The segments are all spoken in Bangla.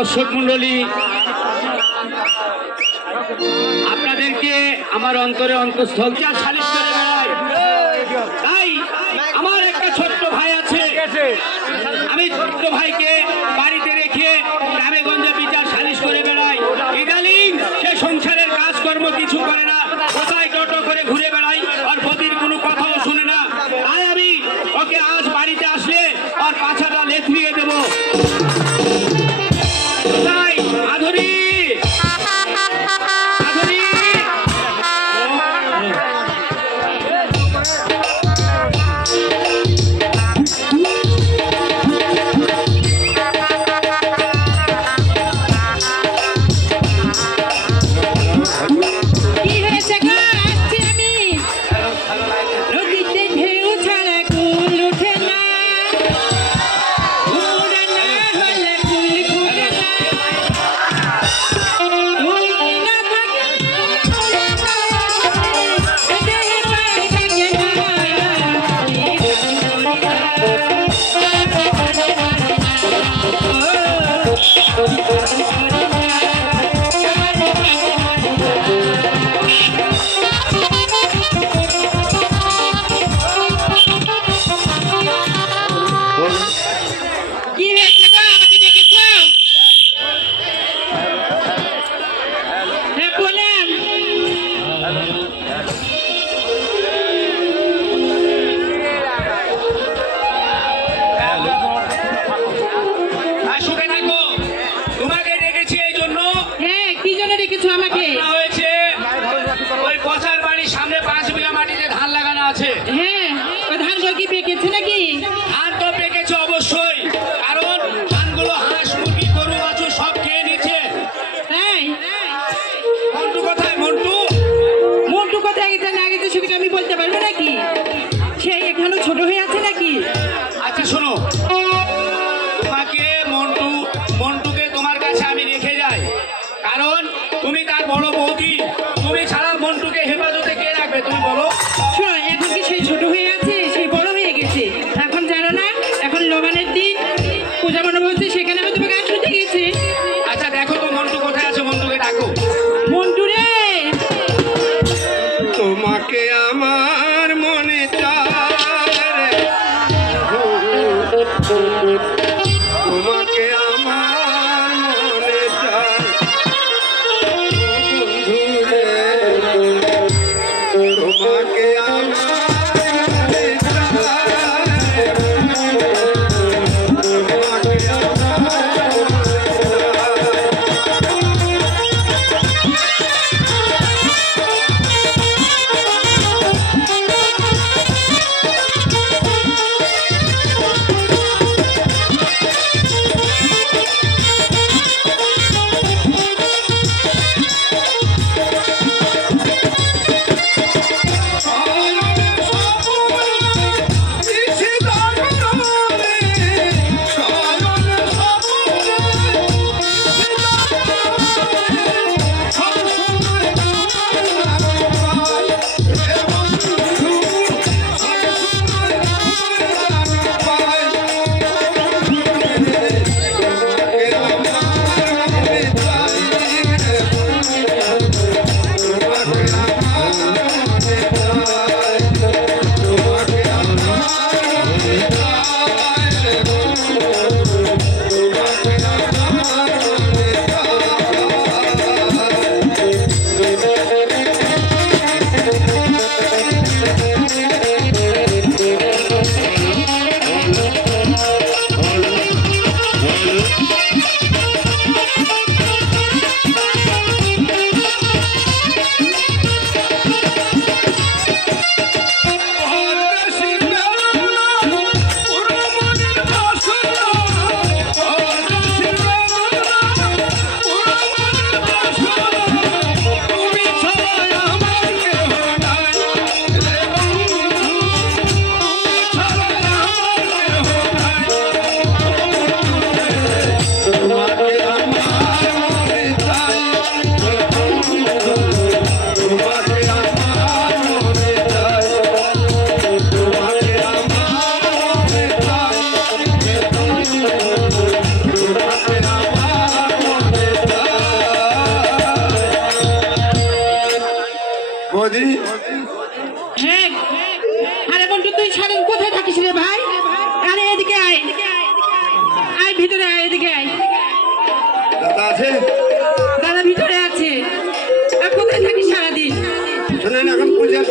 দর্শক মণ্ডলী, আপনাদেরকে আমার অন্তরে অন্তঃস্থল সালিশ করে বেড়াই। তাই আমার একটা ছোট্ট ভাই আছে, আমি ছোট্ট ভাইকে বাড়িতে রেখে গ্রামে গঞ্জে বিচার সালিশ করে বেড়াই। ইদানিং সে সংসারের কাজকর্ম কিছু করে না, কোথায় টোটো করে ঘুরে বেড়াই, আর পতির কোনো কথাও শুনে না। তাই আমি ওকে আজ বাড়িতে আসলে আর পাছাটা লেথিয়ে দেবো। তাই মাধুরী,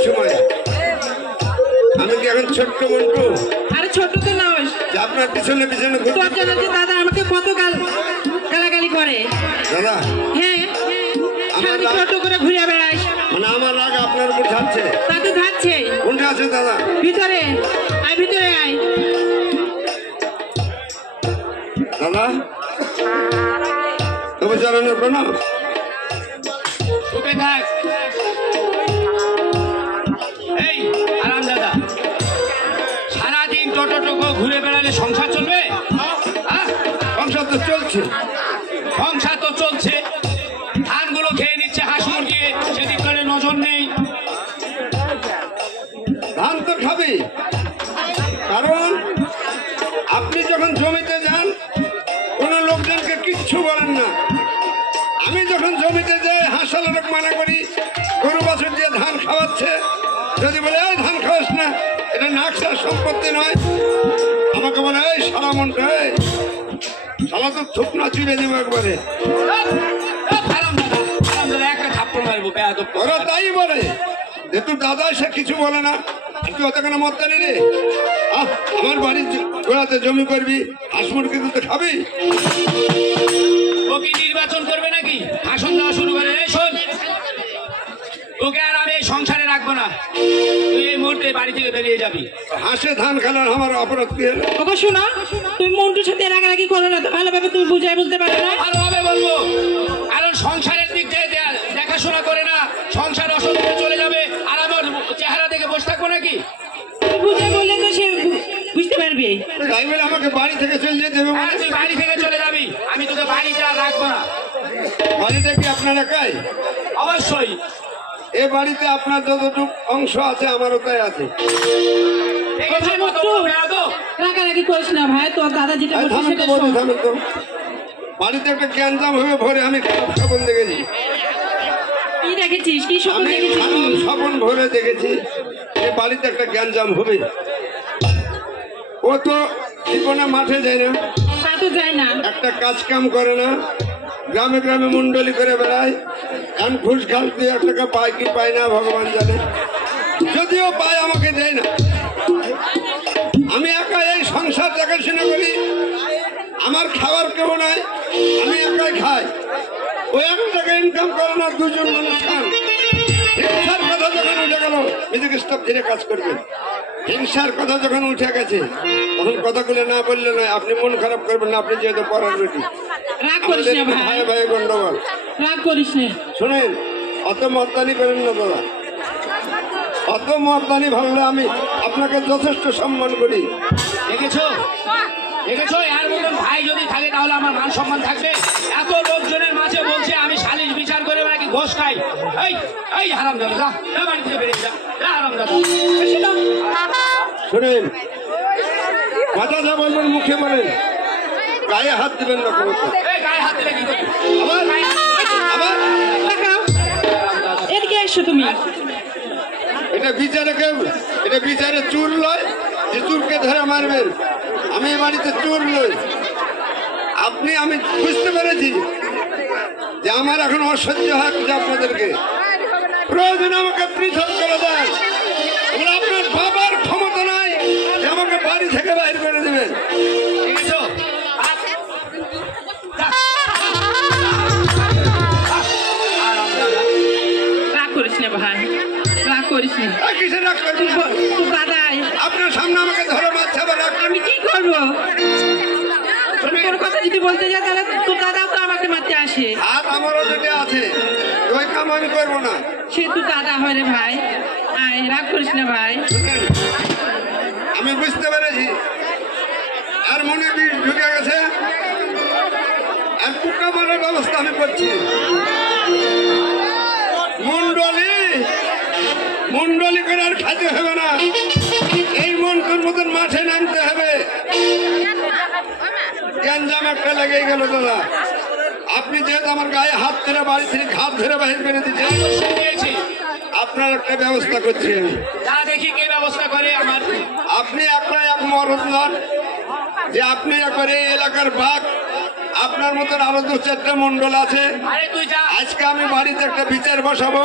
সময়। আমি কি এখন ছোট্ট মন্টু আরে ছোট তো নয়, যে আপনার পিছনে পিছনে ঘুরতে? তোর জন্য যে দাদা আমাকে কত গালাগালি করে। দাদা হ্যাঁ, সারাদিন ছোট করে ঘুরে বেড়াইস। মানে আমার রাগ আপনার উপর ঝাড়ছে? তা তো ধাচ্ছে। কোনটা আছে দাদা? ভিতরে আয়, ভিতরে আয়। দাদা তবে জানানোর কোনো চুপে থাক। এই আরাম দাদা, সারাদিন টোটো টোটো ঘুরে বেড়ালে সংসার চলবে? হ্যাঁ? সংসার তো চলছে। সংসার তো চলছে, ধানগুলো খেয়ে নিচ্ছে হাঁস মুরগি, সেদিক করে নজর নেই। ধান তো খাবে, কারণ আপনি যখন জমিতে যান কোনো লোকজনকে কিচ্ছু বলেন না। আমি যখন জমিতে যাই হাঁসালোক মানা করি, গরু বাছুর দিয়ে ধান খাওয়াচ্ছে, যদি বলে এই ধান খাওয়াস না, এটা নাকসার সম্পত্তি নয়, আমাকে বলে এই সারা মনটা, এই সারা তো থুপ না চিড়ে দেবো একবারে। আরাম দাদা একটা থাপ্পড় মারবো বেয়াদব। ওরা তাই বলে, যেহেতু দাদা সে কিছু বলে না, তুই অতখানে মত জানি রে। আমার বাড়ির গোড়াতে জমি করবি, হাঁস মুরগি তো খাবি। ও কি নির্বাচন করবে নাকি? ভাষণ দেওয়া শুরু করে। এই শোন, তোকে আর আমি এই সংসারে রাখবো না, তুই এই মুহূর্তে বাড়ি থেকে বেরিয়ে যাবি। হাঁসে ধান খেলার আমার অপরাধ কি হলো? ওগো শোনো, তুমি মন্টুর সাথে রাগারাগি করো না তো, ভালোভাবে তুমি বুঝাই বলতে পারো না। ভালোভাবে বলবো, কারণ সংসারের দিক থেকে দেখাশোনা করে না, সংসার অসুবিধা চলে যাবে, আর আমার চেহারা দেখে বসে থাকবো নাকি? বুঝাই বললে তো সে বুঝতে পারবে। তাই বলে আমাকে বাড়ি থেকে চলে যেতে হবে? হ্যাঁ, তুই বাড়ি থেকে চলে যাবি, আমি তোকে বাড়িতে আর রাখবো না। বাড়িতে কি আপনার একাই? অবশ্যই। এ বাড়িতে আপনার যতটুকু অংশ আছে আমারও তাই আছে। দেখেছিস কত বড় বেয়াদব? রাগারাগি করিস না ভাই, তোর দাদা যেটা এই বলছে থামেন তো সেটা বলি, শোন। থামেন তো। বাড়িতে একটা গ্যাঞ্জাম হয়ে ভরে আমি খারাপ স্বপ্ন দেখেছি। কি দেখেছিস? কি স্বপ্ন আমি দেখেছিস খারাপ তুই? স্বপ্ন ভরে দেখেছি এই বাড়িতে একটা গ্যাঞ্জাম হবে। ও তো জীবনে মাঠে যায় না, তা তো যায় না। একটা কাজ কাম করে না, গ্রামে গ্রামে মুন্ডলি করে বেড়ায়। এখন ঘুষ ঘাস দিয়ে 1 টাকা পায় কি পায় না ভগবান জানে, যদিও পায় আমাকে দেয় না। আমি একা এই সংসার দেখাশোনা করি, আমার খাবার কেউ নাই, আমি একাই খাই। ওই 1 টাকা ইনকাম করে না, 2 জন মানুষ খান। হিংসার কথা যখন উঠে গেল, নিজেকে স্টপ ধীরে কাজ করবেন। হিংসার কথা যখন উঠে গেছে, তখন কথাগুলো না বললে নয়, আপনি মন খারাপ করবেন না, আপনি যেহেতু পড়ার রুটি। রাগ করিস না ভাই, ভাই ভাই গন্ডগোল। রাগ করিস না। শোনেন, অত মর্দানি করেন না দাদা, অত মর্দানি ভাবলে আমি আপনাকে যথেষ্ট সম্মান করি। দেখেছো দেখেছো, এর মতন ভাই যদি থাকে তাহলে আমার মান সম্মান থাকবে? এত লোকজনের মাঝে বলছে আমি সালিশ বিচার করে নাকি ঘোষ খাই। এই এই হারাম দাদা, যা বাড়ি থেকে বেরিয়ে যা, হারাম দাদা। শোনেন, কথা যা বলবেন মুখে বলেন, গায়ে হাত দিবেন না কোনো। এই গায়ে হাত দিলে কি করবি? আবার আবার তাকাও, এদিকে এসো তুমি। এটা বিচারে কেউ, এটা বিচারে চুর লয় যে চুরকে ধরে মারবেন। আমি এ বাড়িতে চুর লই। আমি বুঝতে পেরেছি যে আমার এখন অসহ্য হচ্ছে আপনাদেরকে। প্রয়োজন আমাকে পৃথক করে দেন, আপনার বাবার ক্ষমতা নাই যে আমাকে বাড়ি থেকে বাইর করে দেবেন। দেখেছো? রাগ করিস না ভাই, রাগ করিস না। কিসে রাগ করবেন? তোর দাদাই আপনার সামনে আমাকে ধরে মারছে, আবার রাগ আমি কি করবো? তোর কথা যদি বলতে যাই তাহলে তোর দাদাও তো আমাকে মারতে আসে। হাত আমারও যেটা আছে, ওই কাম আমি করবো না। সে তুই দাদা হয় রে ভাই, আয় রাগ করিস না ভাই। আমি বুঝতে পেরেছি, আর মনে বিষ ঢুকে গেছে, আর পোকা মারার ব্যবস্থা আমি করছি। মুন্ডলি করে আর খাইতে হবে না, এই মন্টুর মতন মাঠে নামতে হবে। গ্যাঞ্জাম একটা লেগে গেল দাদা। আপনি যেহেতু আমার গায়ে হাত ধরে বাড়ি থেকে ঘাত ধরে বাহির করে দিচ্ছেন, শুনিয়েছি, আপনার একটা ব্যবস্থা করছি আমি। যা দেখি কে ব্যবস্থা করে আমার। আপনি একটা এক মরদ নন যে আপনি একবারে এই এলাকার ভাগ। আপনার মতন আরো 2-4টা মন্ডল আছে। আরে তুই যা। আজকে আমি বাড়িতে একটা বিচার বসাবো,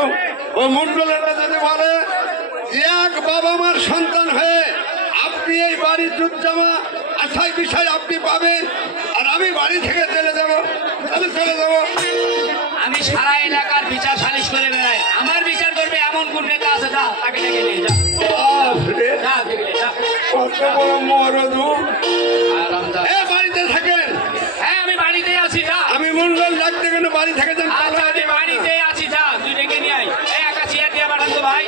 ওই মন্ডলেরা যদি বলে এক বাবা মার সন্তান হয়ে আপনি এই বাড়ির দুধজামা আশায় বিষয় আপনি পাবেন, আর আমি বাড়ি থেকে চলে যাবো, তাহলে চলে যাবো। আমি সারা এলাকার বিচার সালিশ করে বেড়াই, আমার বিচার করবে এমন কোন নেতা আছে? যা তাকে ডেকে নিয়ে যা, বাপরে, যা ডেকে নিয়ে যা। কত বড় মরদু। আরামদায়ক। এ বাড়িতে থাকেন? হ্যাঁ আমি বাড়িতেই আছি, যা। আমি মন্ডল ডাকতে কেন বাড়ি থেকে যান? আচ্ছা আমি বাড়িতেই আছি, যা তুই ডেকে নিয়ে আয়। এই একা চেয়ার দিয়ে পাঠান তো ভাই।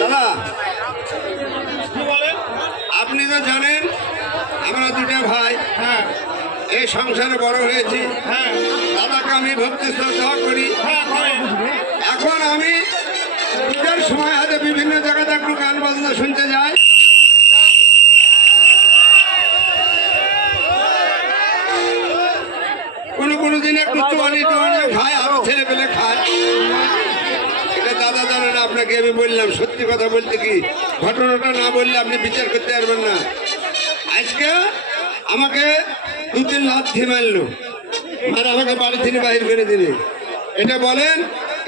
দাদা, আপনি তো জানেন আমরা দুটো ভাই, হ্যাঁ, এই সংসারে বড় হয়েছি। হ্যাঁ, দাদাকে আমি ভক্তি শ্রদ্ধা করি। এখন আমি ঈদের সময় হয়তো বিভিন্ন জায়গাতে একটু গান বাজনা শুনতে যাই। কোনো দিন একটু চুয়ানি খায়, আরো ছেলে পেলে খায়। এটা দাদা জানেন, আপনাকে আমি বললাম সত্যি কথা বলতে কি, ঘটনাটা না বললে আপনি বিচার করতে পারবেন না। আজকে আমাকে 2-3 লাথি মারলো, মানে আমাকে বাড়ি থেকে বাহির করে দিবে। এটা বলেন,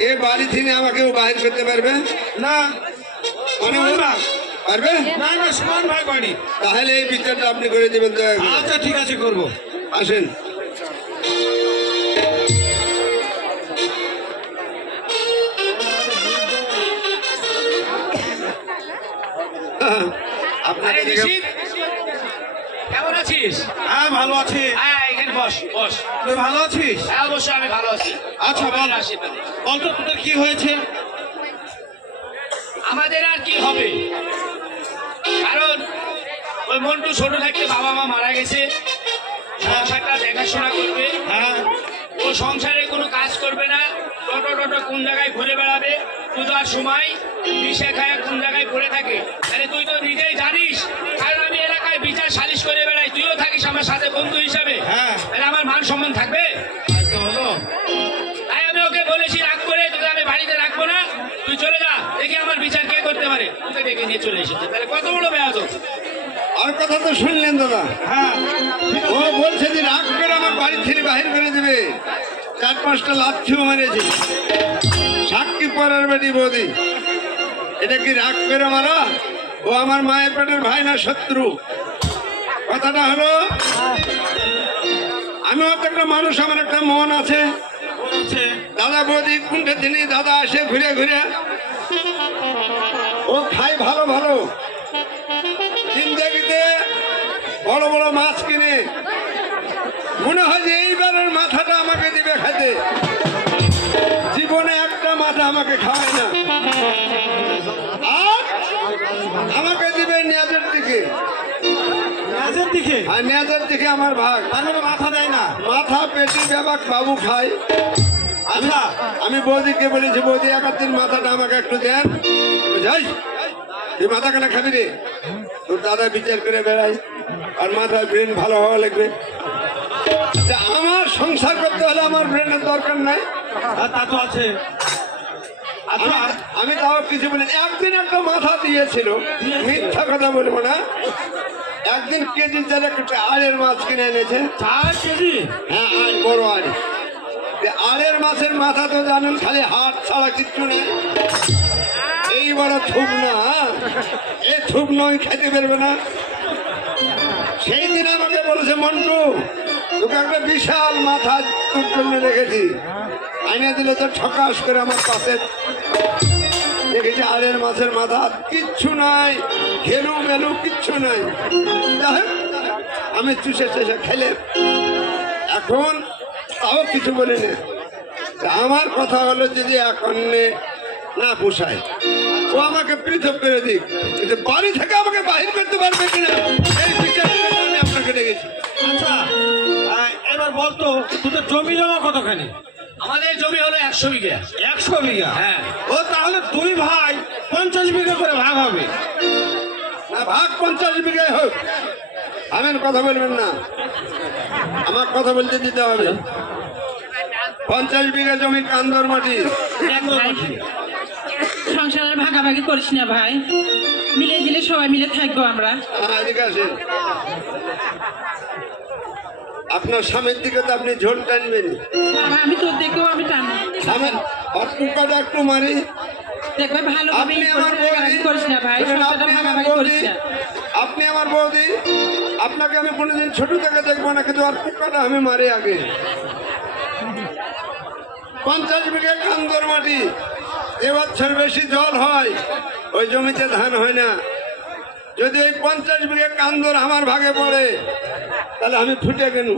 এ বাড়ি থেকে আমাকে ও বাহির করতে পারবে না? মানে পারবে না না, সমান ভাই বাড়ি। তাহলে এই বিচারটা আপনি করে দেবেন দয়া করে। আচ্ছা ঠিক আছে, করবো। আসেন। আপনাকে আরে দেখে নিশিত, কেমন আছিস? হ্যাঁ ভালো আছি। হ্যাঁ এখানে বস বস। তুই ভালো আছিস? হ্যাঁ অবশ্যই আমি ভালো আছি। আচ্ছা বল, আপনার আশীর্বাদে। বলতো তোদের কি হয়েছে? আমাদের আর কি হবে, কারণ ওই মন্টু ছোট থাকতে বাবা মা মারা গেছে, সংসারটা দেখাশোনা করবে। হ্যাঁ, ও সংসারে কোনো কাজ করবে না, টোটো টোটো কোন জায়গায় ঘুরে বেড়াবে, পূজার সময় বিষে খায় কোন জায়গায় পড়ে থাকে। তাহলে তুই তো নিজেই জানিস, কারণ আমি এলাকায় বিচার সালিশ করে বেড়াই, তুইও থাকিস আমার সাথে বন্ধু হিসাবে। হ্যাঁ। তাহলে আমার মান সম্মান থাকবে? তো হলো। তাই আমি ওকে বলেছি রাগ করে তোকে আমি বাড়িতে রাখবো না, তুই চলে যা, দেখি আমার বিচার কে করতে পারে। তোকে ডেকে নিয়ে চলে এসেছে, তাহলে কত বড় বেয়াদব। আর কথা তো শুনলেন দাদা, হ্যাঁ ও বলছে যে রাগ করে আমার বাড়ি থেকে বাহির করে দেবে। 4-5টা লাথিও মেরেছে। সাক্ষী পরার বেটি বৌদি, এটা কি রাগ করে মারা? ও আমার মায়ের পেটের ভাই না শত্রু? কথাটা হলো, আমি হয়তো একটা মানুষ, আমার একটা মন আছে। বলছে, দাদা বৌদি কোনটা দিনই দাদা আসে ঘুরে ঘুরে, ও খায় ভালো ভালো, জিন্দেগিতে বড় বড় মাছ কিনে, মনে হয় যে এইবারের মাথাটা আমাকে দিবে খেতে। জীবনে একটা মাথা আমাকে খাওয়ায় না, আর আমাকে দিবে নিয়াজের দিকে। কাজের দিকে? আর নিয়াজের দিকে আমার ভাগ। তার মানে মাথা দেয় না? মাথা পেটি বেবাক বাবু খায়। আচ্ছা, আমি বৌদিকে বলেছি, বৌদি 1 মাথাটা আমাকে একটু দেন। যাই, তুই মাথা কেনা খাবি রে? তোর দাদা বিচার করে বেড়াই, আর মাথায় ব্রেন ভালো হওয়া লাগবে। আচ্ছা, আমার সংসার করতে হলে আমার ব্রেনের দরকার নাই। আর তা তো আছে। আচ্ছা, আমি তাও কিছু বলি, একদিন একটা মাথা দিয়েছিল, মিথ্যা কথা বলবো না। একদিন কেজি চালে একটা আড়ের মাছ কিনে এনেছে। 4 কেজি? হ্যাঁ, আড়, বড় আড়। আড়ের মাছের মাথা তো জানেন খালি হাত ছাড়া কিচ্ছু নেই। এই বড় থুপ না, এই থুপ নয়, খেতে পারবে না। সেই দিন আমাকে বলেছে, মন্টু তোকে একটা বিশাল মাথা তোর জন্য রেখেছি। আইনে দিল তো ঠকাস করে আমার পাশে দেখেছি আড়ের মাছের মাথা, কিচ্ছু নাই, ঘেলু মেলু কিচ্ছু নাই। যাই হোক, আমি চুষে চুষে খেলে, এখন তাও কিছু বলিনি। আমার কথা হলো, যদি এখন না পোষায়, ও আমাকে পৃথক করে দিক, কিন্তু বাড়ি থেকে আমাকে বাহির করতে পারবে কিনা, এই বিচারের জন্য আমি আপনাকে ডেকেছি। আচ্ছা, এবার বলতো তোদের জমি জমা কতখানি? আমাদের জমি হলো 100 বিঘা। 100 বিঘা? হ্যাঁ। ও তাহলে 2 ভাই 50 বিঘা করে ভাগ হবে। ভাগ 50 বিঘায় হোক, আমার কথা বলবেন না, আমার কথা বলতে দিতে হবে। 50 বিঘা জমি কান্দর মাটি। দেখ ভাই, সংসারের ভাগাভাগি করিস না ভাই, মিলে দিলে সবাই মিলে থাকবো আমরা। এদিকে আসেন। আপনার স্বামীর দিকে তো আপনি ঝোল টানবেন। বাবা, আমি তোর দেখেও আমি টানবো। স্বামীর অটুকাটা একটু মারি। দেখ ভাই, ভালোভাবে আপনি আমার বৌদি, করিস না ভাই, শুনুন, সংসারটা আপনি আমার ভাগাভাগি করিস বৌদি, না। আপনি আমার বৌদি, আপনাকে আমি কোনোদিন ছোট থেকে দেখবো না, কিন্তু অটুকাটা আমি মারি আগে। 50 বিঘা কান্দর মাটি, এবছর বেশি জল হয়, ওই জমিতে ধান হয় না। যদি ওই 50 বিঘা কান্দর আমার ভাগে পড়ে, তাহলে আমি ফুটে গেল।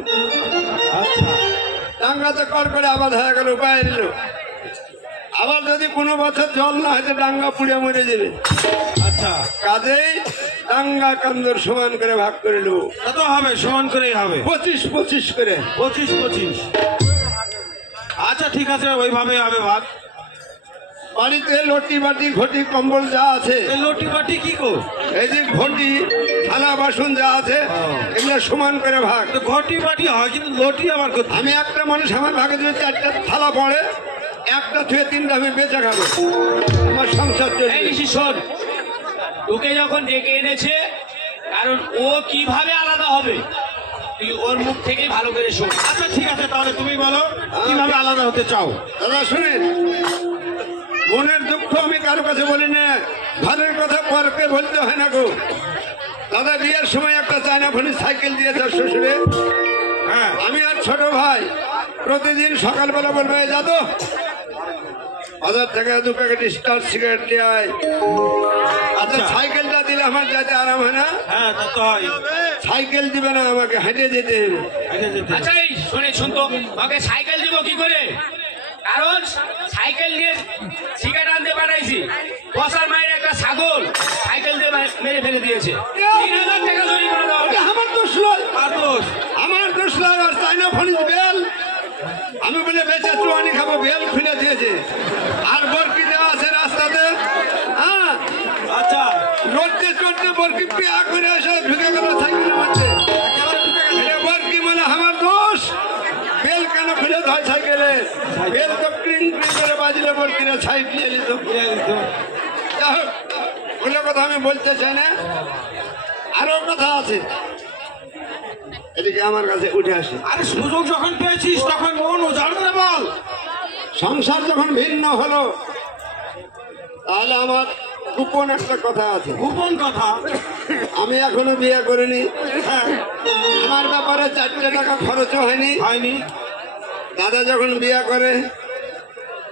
আচ্ছা, ডাঙ্গাতে কর করে আবাদ হয়ে গেল, উপায় নিল। আবার যদি কোনো বছর জল না হয়তো ডাঙ্গা পুড়ে মরে যাবে। আচ্ছা, কাজেই ডাঙ্গা কান্দর সমান করে ভাগ করে নেবো, কত হবে? সমান করেই হবে, 25-25 করে। 25-25। আচ্ছা ঠিক আছে, ওইভাবে হবে ভাগ। বাড়িতে লটি বাটি ঘটি কম্বল যা আছে, এই লটি বাটি কি গো? এই যে ঘটি থালা বাসন যা আছে, এগুলো সমান করে ভাগ। তো ঘটি বাটি হয়, কিন্তু লটি আবার কোথায়? আমি একটা মানুষ, আমার ভাগে যদি 4টা থালা পড়ে, একটা থুয়ে 3টা আমি বেঁচে খাবো, আমার সংসার এই চলবে। ঋষি শোন, তোকে যখন ডেকে এনেছে, কারণ ও কিভাবে আলাদা হবে তুই ওর মুখ থেকেই ভালো করে শোন। আচ্ছা ঠিক আছে, তাহলে তুমি বলো কিভাবে আলাদা হতে চাও। দাদা শুনেন, মনের দুঃখ আমি কারো কাছে বলি না, ঘরের কথা পরকে বলতে হয় না গো। দাদা বিয়ের সময় একটা চায়না ফোনে সাইকেল দিয়েছে শ্বশুরে। হ্যাঁ, আমি আর ছোট ভাই প্রতিদিন সকালবেলা বলবে, যাদু 1000 টাকা 2 প্যাকেট স্টার সিগারেট নিয়ে আয়। আচ্ছা, সাইকেলটা দিলে আমার যেতে আরাম হয় না, হ্যাঁ তা তো হয়। সাইকেল দিবে না, আমাকে হেঁটে যেতে হবে। আচ্ছা, যেতে। আচ্ছা এই শুন তো, ওকে সাইকেল দিব কি করে? কারণ সাইকেল নিয়ে সিগারেট আনতে পাঠাইছি, বসার মায়ের একটা ছাগল সাইকেল দিয়ে মেরে ফেলে দিয়েছে। 3000 টাকা জরিমানা দেওয়া হবে। এটা আমার দোষ নয়, আর দোষ? আমার দোষ নয়। আর চাইনা ফোনিস বেল আমি বলে বেচা চুয়ানি খাবো, বেল খুলে দিয়েছে। আর বরকি দেওয়া আছে রাস্তাতে, হ্যাঁ, আচ্ছা, লড়তে চড়তে বরকি পেয়া করে এসে ঢুকে গেল সাইকেলের মধ্যে। একেবারে ঢুকে গেছে। এ বরকি মানে আমার দোষ। বেল কেন খুলে ধয় সাইকেলে? বেল তো ক্রিং ক্রিং করে বাজলে বরকিরা সাইড নিয়ে নিত। দিয়ে দিত। যাই হোক, ওগুলো কথা আমি বলতে চাই না, আরো কথা আছে। এদিকে আমার কাছে উঠে আসে। আরে সুযোগ যখন পেয়েছিস তখন মন উজাড় করে বল। সংসার যখন ভিন্ন হলো, তাহলে আমার গোপন একটা কথা আছে। গোপন কথা? আমি এখনো বিয়ে করিনি, হ্যাঁ, আমার ব্যাপারে 4 টাকা খরচও হয়নি। হয়নি। দাদা যখন বিয়ে করে,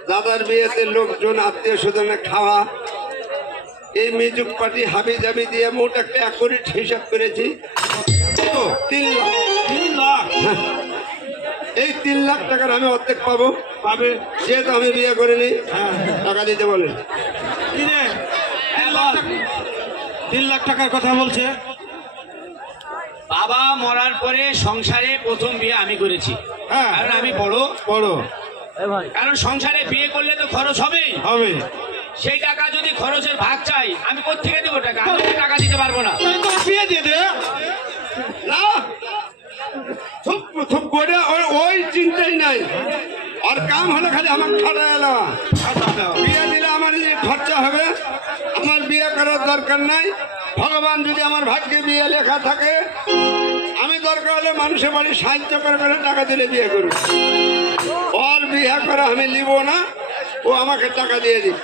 দাদার বিয়েতে লোকজন আত্মীয় স্বজনে খাওয়া, এই মিউজিক পার্টি হাবি জাবি দিয়ে মোট একটা অ্যাকুরেট হিসাব করেছি, কত? 3 লাখ। 3 লাখ এই 3 লাখ টাকার আমি অর্ধেক পাবো, পাবে। যেহেতু আমি বিয়ে করিনি। হ্যাঁ, টাকা দিতে বলেন। কি রে? 3 লাখ টাকা? 3 লাখ টাকার কথা বলছে। বাবা মরার পরে সংসারে প্রথম বিয়ে আমি করেছি, হ্যাঁ, কারণ আমি বড়। বড় কারণ সংসারে বিয়ে করলে তো খরচ হবেই। হবে। সেই টাকা যদি খরচের ভাগ চাই, আমি কোত্থেকে দেবো টাকা? আমি তো টাকা দিতে পারবো না। তাহলে তোর বিয়ে দিয়ে দে। না, খুব খুব করে ওই চিন্তাই নাই। আর কাম হলে খালি আমার খাটা এলো। বিয়ে দিলে আমার যে খরচা হবে, আমার বিয়ে করার দরকার নাই। ভগবান যদি আমার ভাগ্যে বিয়ে লেখা থাকে, আমি দরকার হলে মানুষের বাড়ি সাহায্য করে করে টাকা দিলে বিয়ে করব। ওর বিয়ে করা আমি নিব না, ও আমাকে টাকা দিয়ে দিবে।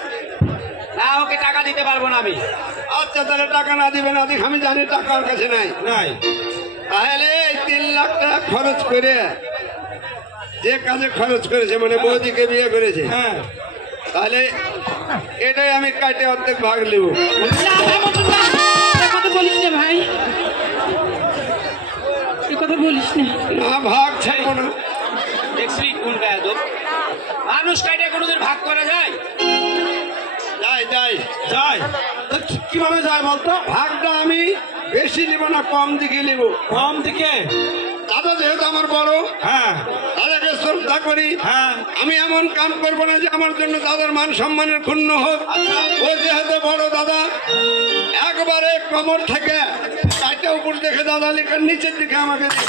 না, ওকে টাকা দিতে পারবো না আমি। আচ্ছা, তাহলে টাকা না দিবে না দিক, আমি জানি টাকা ওর কাছে নাই। নাই। তাহলে এই 3 লাখ টাকা খরচ করে, যে কাজে খরচ করেছে, মানে বৌদিকে বিয়ে করেছে, হ্যাঁ, তাহলে এটাই আমি কাটে অর্ধেক ভাগ নেব। না ভাই, মতন না, এ কথা বলিস না ভাই, এ কথা বলিস না। না, ভাগ ছাড়বো না। দেখছি কোন গায়ে মানুষ কাইটে কোনোদিন ভাগ করা যায়? যাই যাই, যাই। তা কিভাবে যায় বলতো? ভাগটা আমি বেশি নিব না, কম দিকে নিব। কম দিকে? দাদা যেহেতু আমার বড়, হ্যাঁ দাদাকে শ্রদ্ধা করি। হ্যাঁ আমি এমন কাম করব না যে আমার জন্য দাদার মান সম্মানের ক্ষুণ্ণ হোক। ও যেহেতু বড় দাদা, একবারে কোমর থেকে চারটে উপর দেখে দাদা লেখার নিচের দিকে আমাকে দিন।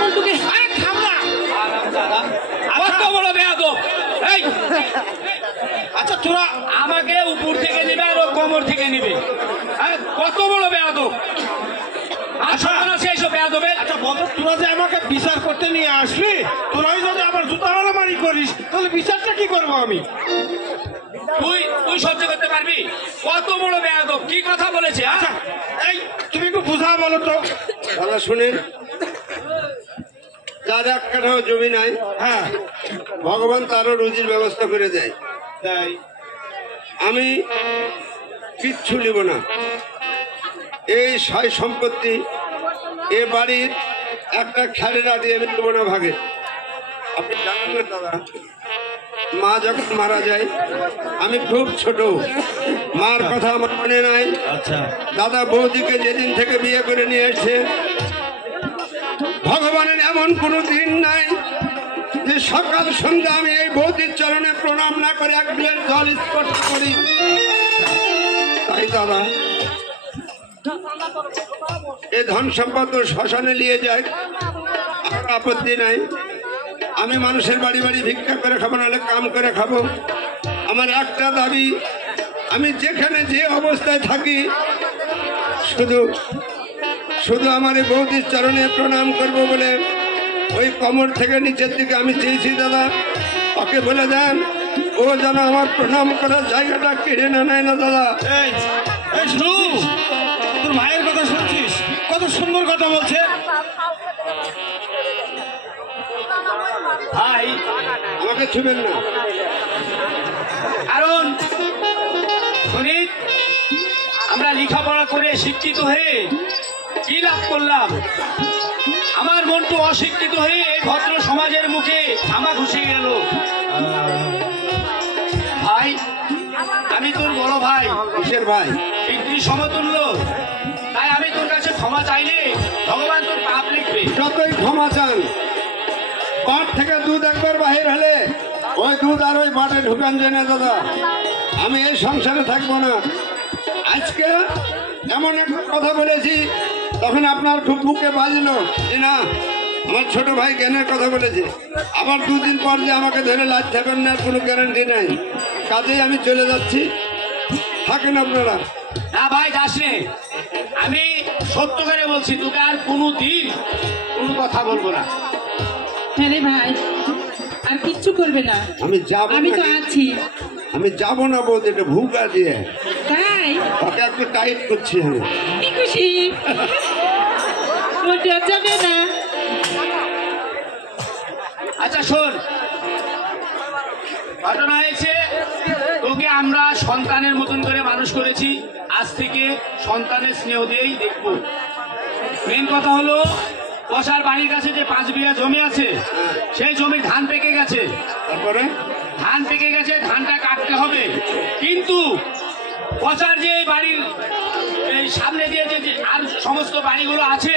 মন্টুকে আরে থাম না। কত বড় বেয়াদব! এই আচ্ছা তোরা আমাকে উপর থেকে নিবে আর ও কোমর থেকে নিবে। হ্যাঁ, কত বড় বেয়াদব! আচ্ছা। এইসব বেয়াদবের আচ্ছা বলতো, তোরা যে আমাকে বিচার করতে নিয়ে আসলি, তোরাই যদি আবার জুতা মারামারি করিস তাহলে বিচারটা কি করবো আমি? তুই তুই সহ্য করতে পারবি? কত বড় বেয়াদব! কি কথা বলেছে? হ্যাঁ? আচ্ছা এই তুমি একটু বুঝা বলো তো। দাদা শুনেন, যার এক কাঠাও জমি নাই, হ্যাঁ ভগবান তারও রুজির ব্যবস্থা করে দেয়। তাই আমি কিচ্ছু নিব না। এই সয় সম্পত্তি, এ বাড়ির একটা খেলেরা দিয়ে আমি দেবো না ভাগে। আপনি জানেন না দাদা, মা যখন মারা যায় আমি খুব ছোট, মার কথা আমার মনে নাই। আচ্ছা দাদা বৌদিকে যেদিন থেকে বিয়ে করে নিয়ে এসছে, ভগবানের এমন কোনো দিন নাই যে সকাল সন্ধ্যা আমি এই বৌদির চরণে প্রণাম না করে এক গ্লাস জল স্পর্শ করি। তাই দাদা, এই ধন সম্পদ শ্মশানে নিয়ে যায়, আমার আপত্তি নাই। আমি মানুষের বাড়ি বাড়ি ভিক্ষা করে খাবো, নাহলে কাম করে খাবো। আমার একটা দাবি, আমি যেখানে যে অবস্থায় থাকি শুধু শুধু আমার এই বৌদির চরণে প্রণাম করব বলে ওই কোমর থেকে নিচের দিকে আমি চেয়েছি। দাদা ওকে বলে দেন, ও যেন আমার প্রণাম করার জায়গাটা কেড়ে না নেয় না দাদা। এই এই শুনু, তোর ভাইয়ের কথা শুনছিস? কত সুন্দর কথা বলছে। ভাই, আমাকে ছুবেন না। কারণ শরীর আমরা লেখাপড়া করে শিক্ষিত হয়ে কি লাভ করলাম? আমার মনটু অশিক্ষিত হয়ে এই ভদ্র সমাজের মুখে থামা ঘুষে গেল। ভাই, আমি তোর বড় ভাই, কিসের ভাই? পিতৃ সমতুল্য, তাই আমি তোর কাছে ক্ষমা চাইলে ভগবান তোর পাপ লিখবে। যতই ক্ষমা চান, বাট থেকে দুধ একবার বাহির হলে ওই দুধ আর ওই বাটে ঢুকান যায় না দাদা। আমি এই সংসারে থাকবো না। আজকে এমন একটা কথা বলেছি, তখন আপনার খুব বুকে বাজলো যে না, আমার ছোট ভাই জ্ঞানের কথা বলেছে। আবার দুদিন পর যে আমাকে ধরে লাজ থাকবেন না, কোনো গ্যারান্টি নাই। কাজেই আমি চলে যাচ্ছি, থাকেন আপনারা। না ভাই, যাস নে। আমি সত্য করে বলছি, তোকে আর কোনো দিন কোনো কথা বলবো না। হ্যাঁ রে ভাই, আর কিচ্ছু করবে না। আমি যাবো আমি তো নাকি? আছি। আমি যাবো না বলতে, এটা ভুকা দিয়ে তাই ওকে একটু টাইট করছি আমি। কি খুশি, মন্টু আর যাবে না। আচ্ছা শোন, ঘটনা হয়েছে, তোকে আমরা সন্তানের মতন করে মানুষ করেছি, আজ থেকে সন্তানের স্নেহ দিয়েই দেখবো। মেন কথা হলো, বসার বাড়ির কাছে যে 5 বিঘা জমি আছে, সেই জমির ধান পেকে গেছে। তারপরে ধান পেকে গেছে, ধানটা কাটতে হবে। কিন্তু বসার যে এই বাড়ির এই সামনে দিয়ে যে আর সমস্ত বাড়িগুলো আছে,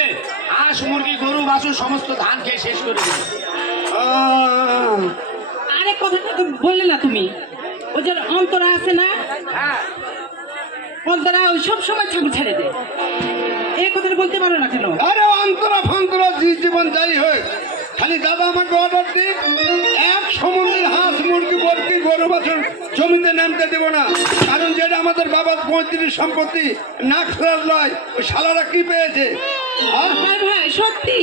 হাঁস মুরগি গরু বাছুর সমস্ত ধান খেয়ে শেষ করে দেবে। আরে কথাটা তো বললে না তুমি। ওই যে অন্তরা আছে না, হ্যাঁ, অন্তরা ওই সব সময় ছাগল ছেড়ে দেয়। এই কথাটা বলতে পারো না কেন? আরে অন্তরা ফন্তরা জীবন যাই হোক, খালি দাদা আমাকে অর্ডার দিন, এক সমুদ্রের হাঁস মুরগি বরকি গরু বাছুর জমিতে নামতে দেবো না। কারণ যেটা আমাদের বাবার 35 সম্পত্তি, না খোলার লয়, ওই শালারা কি পেয়েছে? ভাই ভাই সত্যি,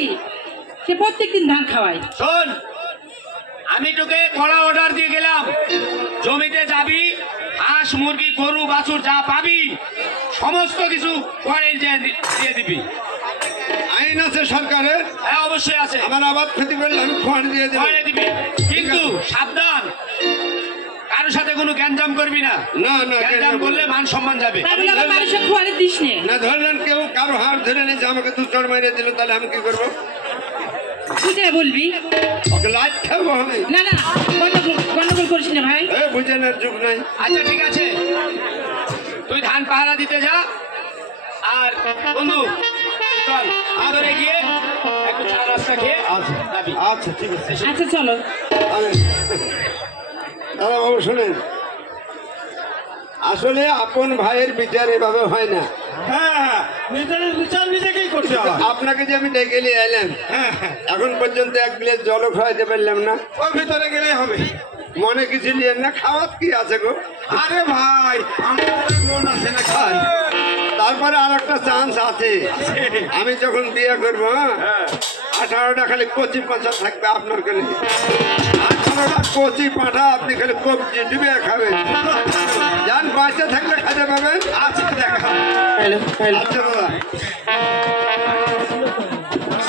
সে প্রত্যেকদিন ধান খাওয়ায়। শোন, আমি তোকে কড়া অর্ডার দিয়ে গেলাম, জমিতে যাবি, হাঁস মুরগি গরু বাছুর যা পাবি সমস্ত কিছু পরে দিয়ে দিবি। আইন আছে সরকারের, হ্যাঁ অবশ্যই আছে, আমার আবাদ ক্ষতি করলে আমি খোয়ার দিয়ে দেবো। পরে দিবি। কিন্তু সাবধান, কারোর সাথে কোনো গ্যাঞ্জাম করবি না। না না গ্যাঞ্জাম করলে মান সম্মান যাবে। তাই বলে আবার মানুষের খোয়ারে দিস নে। না, ধরলেন কেউ কারো হাত ধরে নিয়েছে, আমাকে 2 চড় মারিয়ে দিল, তাহলে আমি কি করবো? বুঝে বলবি। ওকে লাইট খাবো আমি? না না, গন্ডগোল করিস না ভাই। বুঝে নেওয়ার যুগ নাই। আচ্ছা ঠিক আছে, তুই ধান পাহারা দিতে যা, আর বন্ধু চল আদরে গিয়ে একটু চা রাস্তা খেয়ে যাবি। আচ্ছা ঠিক আছে। আচ্ছা চলো। দাদা বাবু শোনেন, আসলে আপন ভাইয়ের বিচার এভাবে হয় না। হ্যাঁ, নিজের বিচার নিজেকেই করতে হয়। আপনাকে যে আমি ডেকে নিয়ে এলাম, হ্যাঁ, এখন পর্যন্ত এক গ্লাস জল খাওয়াইতে পারলাম না। ওর ভিতরে গেলেই হবে। মনে কিছু নিয়েন না, খাওয়ার কি আছে গো? আরে ভাই, আমার মন আছে না খাই। তারপরে আর একটা চান্স আছে। আমি যখন বিয়ে করবো, 18টা খালি কচি পাঁচা থাকবে আপনার কাছে। 18টা কচি পাঁঠা আপনি খালি কবজি ডুবে খাবেন। যান বাঁচতে থাকলে খাতে পাবেন। আচ্ছা দেখা। আচ্ছা দাদা,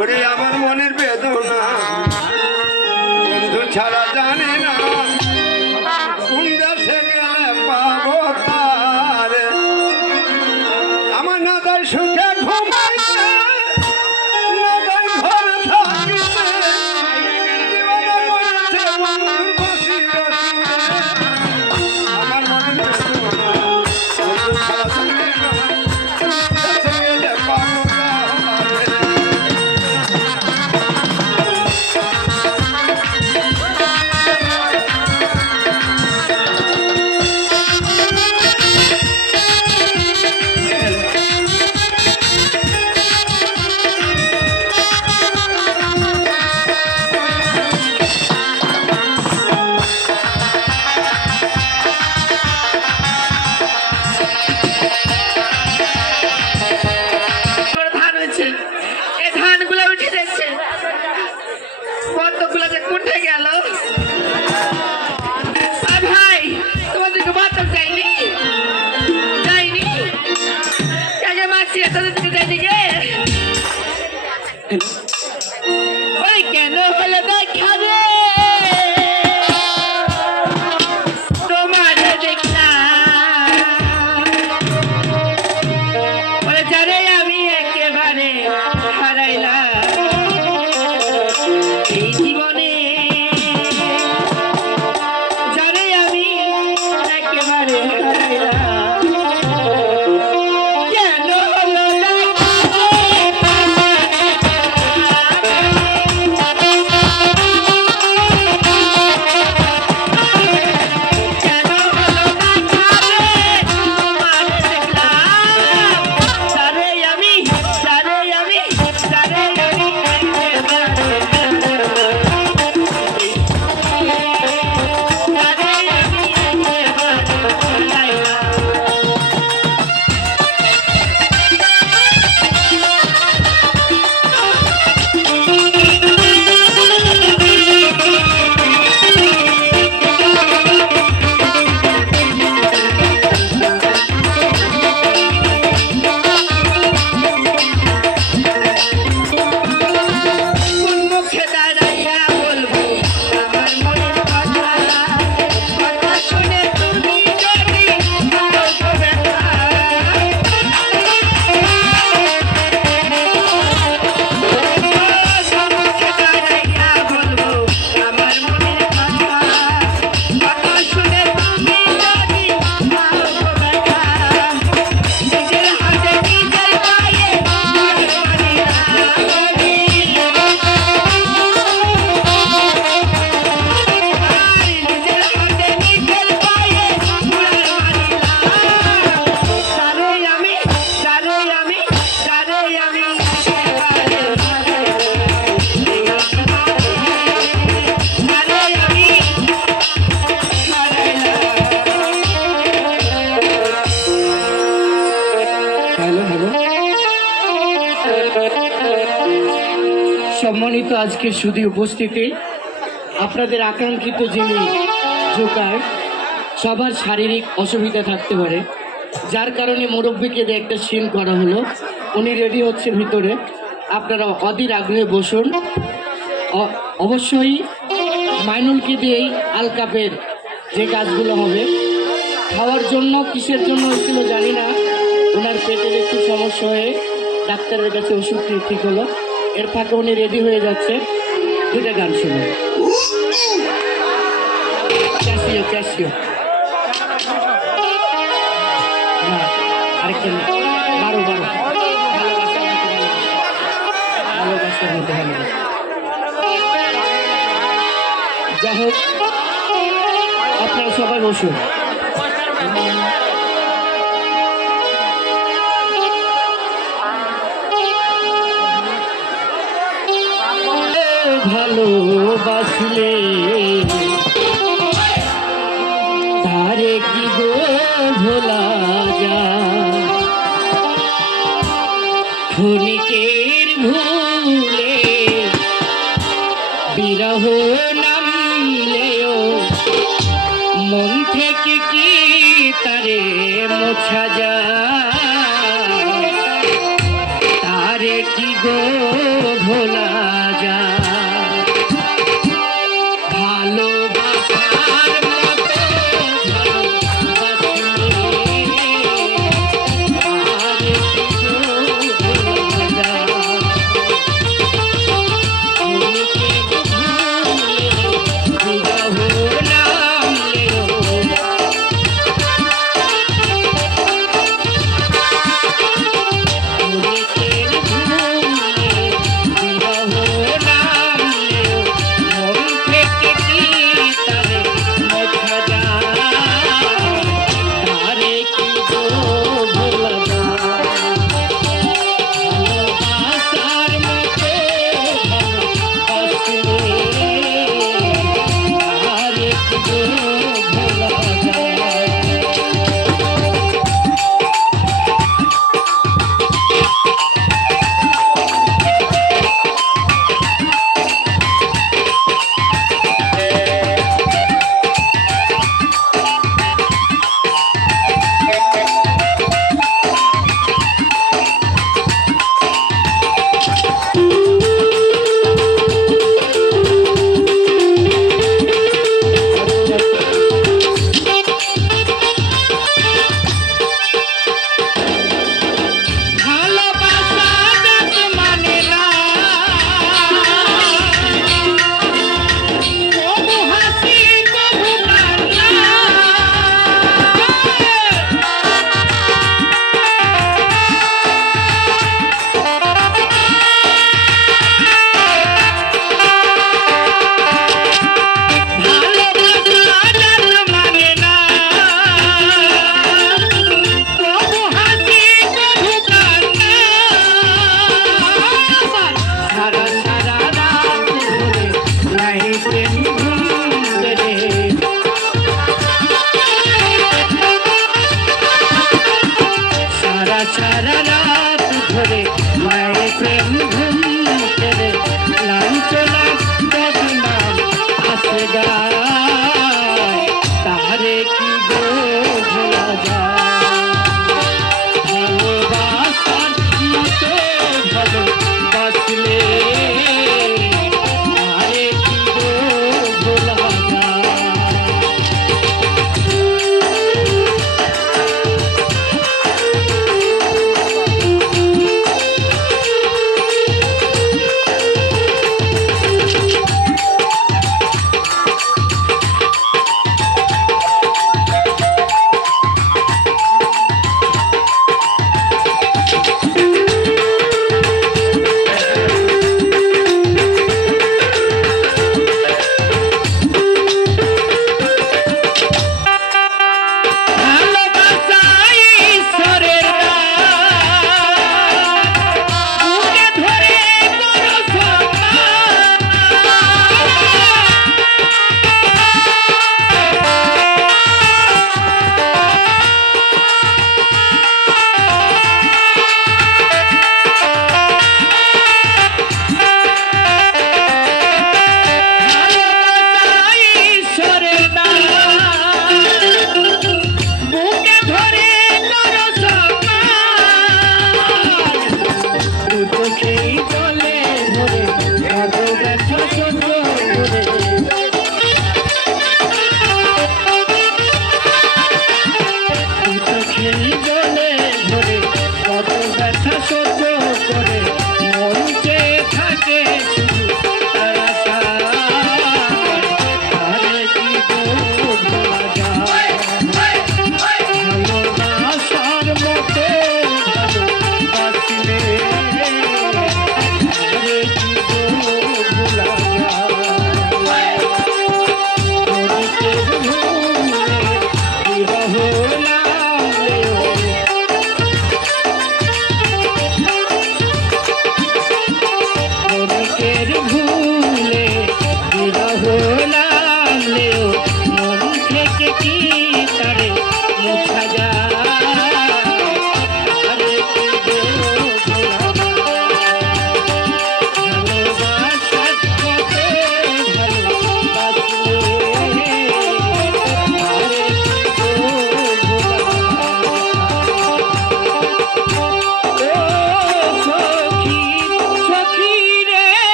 ওরে আমার মনের বেদনা বন্ধু ছাড়া জানি না, কোন দেশে গেলে পাবো তারে। আমার না দেয় সুখে ঘুমাইতে, না দেয় ঘরে থাকিতে, জীবনে মরেছে বন্ধুর বসি বসি। আমার মনের বেদনা বন্ধু ছাড়া জানি না, দেশে গেলে পাবো তারে। ধান হয়েছে, এই ধানগুলো উঠে যাচ্ছে, কতগুলো যে কোথায় গেল। আর ভাই, তোমাদেরকে বাতাস যায়নি, যায়নি কাকে মাছি তাদের দিকে যায়নি গে। ওই কেন হলো দেখাবে তোমার দেখলাম, যারে আমি একেবারে হারাইলাম এই জীবনে, যারে আমি একেবারে হারাইলাম। কেন হলো কেন হলো তোমার দেখলাম, যারে আমি কোন মুখে দাঁড়াইয়া বলবো আমার মনের কথা, কথা শুনে তুমি যদি দাও তো ব্যথা। কোন মুখে দাঁড়াইয়া বলবো আমার মনের কথা, কথা শুনে তুমি যদি দাও তো ব্যথা। নিজের হাতে নিজের পায়ে মারি না। নিজের হাতে নিজের পায়ে সম্মানিত আজকে শুধু উপস্থিতি, আপনাদের আকাঙ্ক্ষিত যিনি জোকার, সবার শারীরিক অসুবিধা থাকতে পারে, যার কারণে মুরব্বীকে দিয়ে একটা সিন করা হলো। উনি রেডি হচ্ছে ভিতরে, আপনারা অধীর আগ্রহে বসুন। অবশ্যই মাইনুলকে দিয়েই আলকাপের যে কাজগুলো হবে। খাওয়ার জন্য কিসের জন্য হয়েছিল জানি না, ওনার পেটের একটু সমস্যা হয়ে ডাক্তারের কাছে ওষুধ ঠিক হলো। এর ফাঁকে উনি রেডি হয়ে যাচ্ছে, দুটা গান শুনুন। ক্যাসিও না, আরেকটা 12 বাচ্চার মতো ভালোবাসি। যাই হোক, আপনারা সবাই বসুন। ভালোবাসলে তারে কি গো ভোলা যায়, ক্ষণিকের ভুলে বিরহ নামলেও মন থেকে কি তারে মোছা যায়, তারে কি গো ভোলা যায়। ভালোবাসার মতো ভালোবাসলে তারে কি গো ভোলা যায়, ক্ষণিকের ভুলে বিরহ নামলেও ক্ষণিকের ভুলে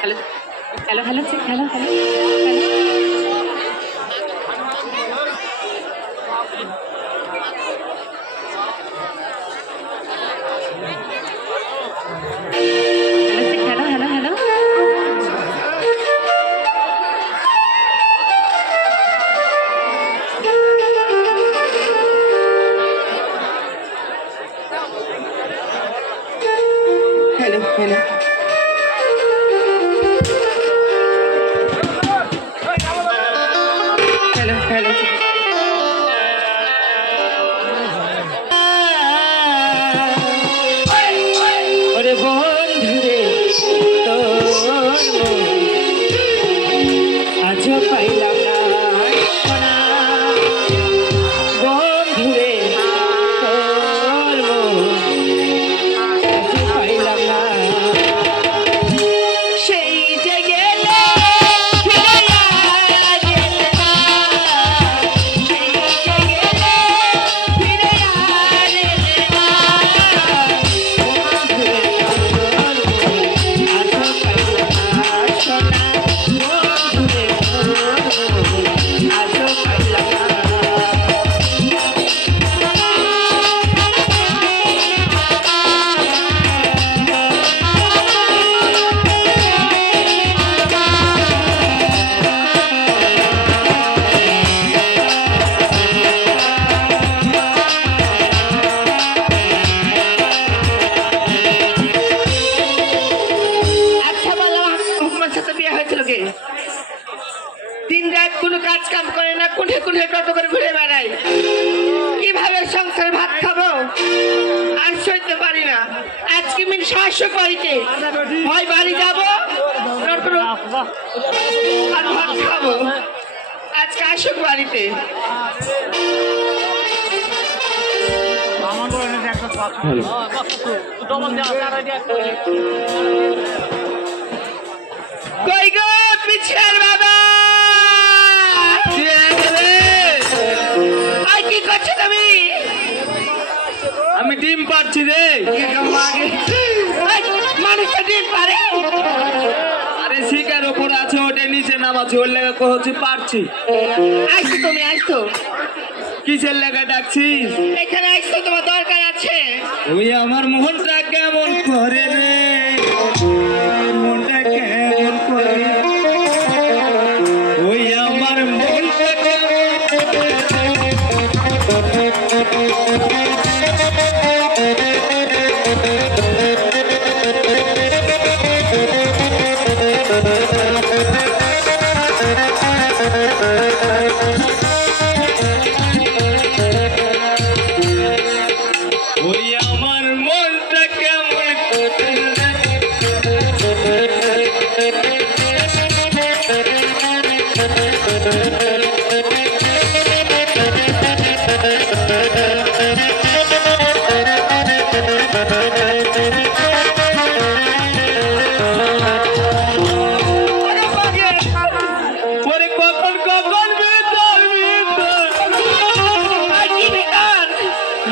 hello hello hello hello hello hello hello hello hello hello hello hello ওরে বন্ধুরে তোর আজও পাইলাম না সোনা বন্ধুরে তোর আজও পাইলাম না সেই যে গেলে ফিরে আর এলে না সেই যে গেলে ফিরে আর এলে না বন্ধুরে তোর আজও পাইলাম না সোনা বন্ধুরে তোর আজও পাইলাম না আচ্ছা বলো তোমার সাথে বিয়ে হয়েছিল কি দিন রাত কোনো কাজ কাম করে না কুঠে কুঠে কত করে ঘুরে বেড়াই কিভাবে সংসারে ভাত খাবো আর সইতে পারি না আজকে মিন সাহায্য করিতে হয় বাড়ি যাবো আর ভাত খাবো আজকে আসুক বাড়িতে কই গো পিছের বাবা আই কি করছো তুমি আমি ডিম পাচ্ছি রে। মানুষটা ডিম পারে আরে শিকার উপর আছে, ওটা নিচে নামাচ্ছি, ওর লেগে হচ্ছে পারছি। আইসো তুমি আইসো কিসের লেগে ডাকছিস? এখানে আইসো তোমার দরকার আছে ওই আমার মনটা কেমন করে রে, মনটা কেমন করে, ওই আমার মনটা কেমন করে। ওই আমার মনটা কেমন করে। ওরে কখন কখন ভিতর ভিতর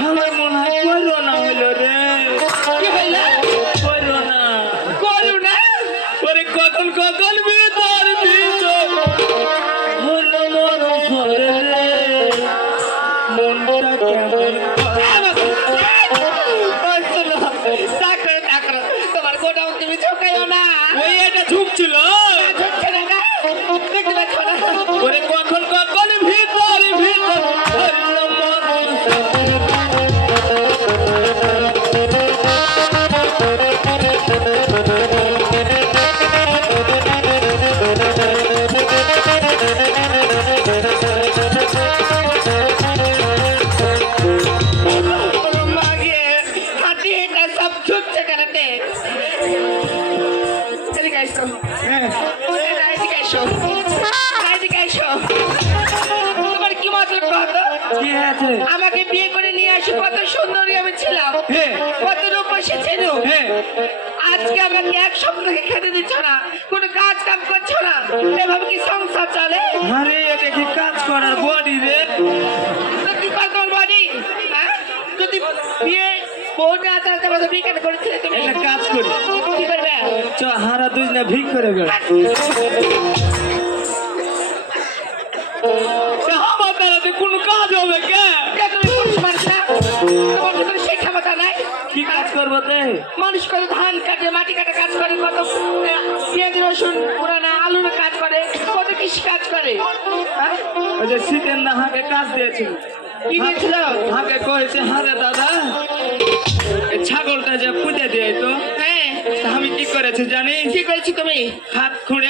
আমার মনে হয় করোনা হইলো রে। কি হইলো করোনা করুণা ওরে কখন কখন ভিতর ভিতর হলো মরণ করে রে, মনটা কেমন করে। তোমার গোডাউন তুমি ঝোঁকাইও না ওই এটা ঝুঁকছিল। ঝুঁকছে না না দেখতে পাচ্ছ না ওরে কখন কখন ভিতর ভিতর হলো মরণ করে। মাগে হাতি এটা সব ঝুঁকছে কেনাতে এদিকে আইসো এদিকে আইসো এদিকে আইসো তোমার কি মতলব কত কি আছে? আমাকে বিয়ে করে নিয়ে আসি কত সুন্দরী আমি ছিলাম হ্যাঁ। কত রূপসী ছিল হ্যাঁ। আজকে আমাকে এক সপ্তাহে খেতে দিচ্ছ না কোনো কাজ কাম করছো না এভাবে কি সংসার চলে আরে এটা কি কাজ করার বডি রে? তো কি করে তোমার বাড়ি যদি বিয়ে বোন আচার তোমাদের বিকেল করেছিলে তুমি একটা কাজ করি কি করবে চ হারা দুই না ভিক করে বেড়া আমার দ্বারাতে কোনো কাজ হবে কে তুমি পুরুষ মানুষ না তোমার ভিতরে সেই ক্ষমতা নাই কি কাজ করবো তে মানুষ কত ধান কাটে মাটি কাটে কাজ করে কত পেঁয়াজ রসুন পুরানা আলুর কাজ করে কত কৃষি কাজ করে হ্যাঁ? ওই যে শীতের না হাঁকে কাজ দিয়েছিল কি দিয়েছিল হাঁকে কয়েছে হারে দাদা এই ছাগলটা যে পুজো দিয়ে তো হ্যাঁ তা আমি কি করেছি জানি কি করেছি তুমি হাত খুঁড়ে